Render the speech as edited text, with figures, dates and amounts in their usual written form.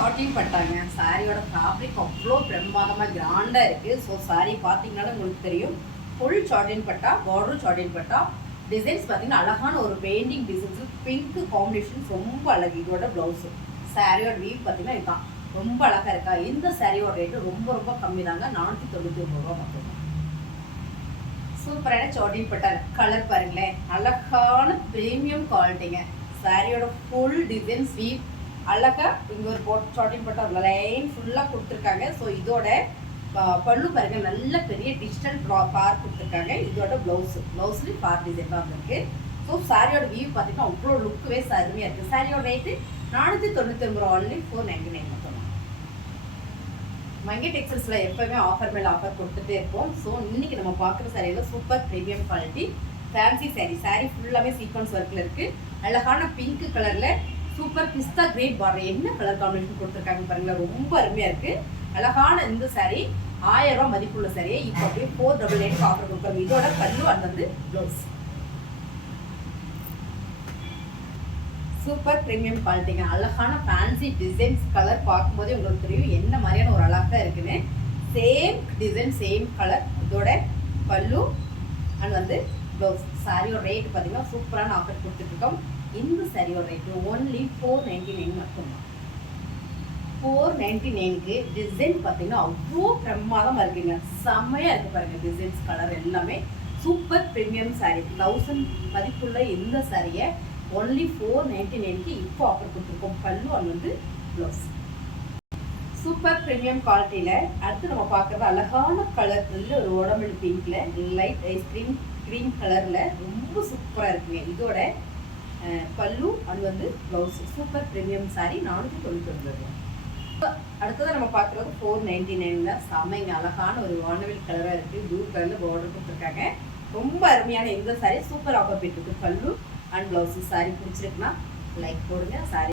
Sorting பண்ணிட்டாங்க. சாரியோட fabric அவ்வளோ பிரமாதமாக கிராண்டாக இருக்குது. ஸோ சாரி பார்த்தீங்கன்னாலும் உங்களுக்கு தெரியும். ஃபுல் ஷார்ட்டின் பட்டா, பார்டரும் ஷார்ட்டின் பட்டா. டிசைன்ஸ் பார்த்தீங்கன்னா அழகான ஒரு பெயிண்டிங் டிசைன்ஸு, பிங்க் காம்பினேஷன் ரொம்ப அழகு. இதோட ப்ளவுஸு சாரியோட வீவ் பார்த்தீங்கன்னா இதுதான் ரொம்ப அழகாக இருக்கா. இந்த சாரியோட ரேட்டு ரொம்ப ரொம்ப கம்மி தாங்க, 499 ரூபா மட்டும்தான். சூப்பரான ஷார்ட்டின் பட்டா கலர் பாருங்களேன், அழகான ப்ரீமியம் குவாலிட்டிங்க. சாரியோட ஃபுல் டிசைன்ஸ் வீவ் அழகா இங்கே ஒரு ஷார்ட்டின் பட்டா லைன் ஃபுல்லாக கொடுத்துருக்காங்க. ஸோ இதோட பல்லு பாருங்க, நல்ல பெரிய டிஜிட்டல் பார் கொடுத்துருக்காங்க. இதோட ப்ளவுஸ்லேயும் பார் டிசைன் தான் இருக்கு. ஸோ சாரியோட வியூ பார்த்தீங்கன்னா அவ்வளோ லுக்குவே அருமையாக இருக்குது. சாரியோட ரேட்டு 499 ரூபா, ஒன்லி 499 மட்டும். மங்கை டெக்ஸ்டைல்ஸில் எப்போவுமே ஆஃபர் மேலே ஆஃபர் கொடுத்துட்டே இருப்போம். ஸோ இன்னைக்கு நம்ம பார்க்குற சாரியில் super premium quality fancy sorry ஃபுல்லாமே சீக்வன்ஸ் ஒர்க்கில் இருக்குது. அழகான பிங்க் கலரில் சூப்பர் பிஸ்தா கிரேட் பார்டர், என்ன கலர் காம்பினேஷன் கொடுத்துருக்காங்க பாருங்களேன், ரொம்ப அருமையாக இருக்குது. அழகான இந்த சாரி 1000 ரூபா மதிப்புள்ள சாரியை இப்போ அப்படியே 499 ஆஃபர் கொடுக்குறோம். இதோட பல்லு வந்து ப்ளவுஸ் சூப்பர் ப்ரீமியம் குவாலிட்டிங்க. அழகான ஃபேன்சி டிசைன்ஸ் கலர் பார்க்கும்போதே உங்களுக்கு தெரியும் என்ன மாதிரியான ஒரு அழகாக இருக்குன்னு. Same design same colour. இதோட பல்லு அண்ட் வந்து ப்ளவுஸ். சாரியோட ரேட்டு பார்த்தீங்கன்னா சூப்பரான ஆஃபர் கொடுத்துட்ருக்கோம். இந்த சாரியோட ரேட்டு ஒன்லி 499 மட்டும்தான். 499க்கு டிசைன் பார்த்தீங்கன்னா அவ்வளோ பிரமாதமாக இருக்குங்க, செம்மையாக இருக்குது பாருங்கள். டிசைன்ஸ் கலர் எல்லாமே சூப்பர் ப்ரீமியம் சாரீ. 1000 மதிப்புள்ள இந்த சாரியை ஒன்லி 499க்கு இப்போ ஆஃபர் கொடுத்துருக்கோம். பல்லு அண்ட் வந்து ப்ளவுஸ் சூப்பர் ப்ரீமியம் குவாலிட்டியில். அடுத்து நம்ம பார்க்குறது அழகான கலர், நல்ல ஒரு உடம்பு பிங்க்கில் லைட் ஐஸ்கிரீம் க்ரீன் கலரில் ரொம்ப சூப்பராக இருக்குங்க. இதோட பல்லு அண்ட் வந்து ப்ளவுஸ் சூப்பர் ப்ரீமியம் சாரீ 499 ரூபா. அடுத்ததான் நம்ம பார்க்குறது 499 தான். செம்மைங்க, அழகான ஒரு வானவில் கலராக இருக்குது. ப்ளூ கலரில் பார்டர் கொடுத்துருக்காங்க. ரொம்ப அருமையான இந்த சாரீ சூப்பர் ஆஃபர் போயிட்டு இருக்கு. பல்லு அண்ட் ப்ளவுஸு. சாரீ பிடிச்சிருக்குன்னா லைக் போடுங்க. சாரீ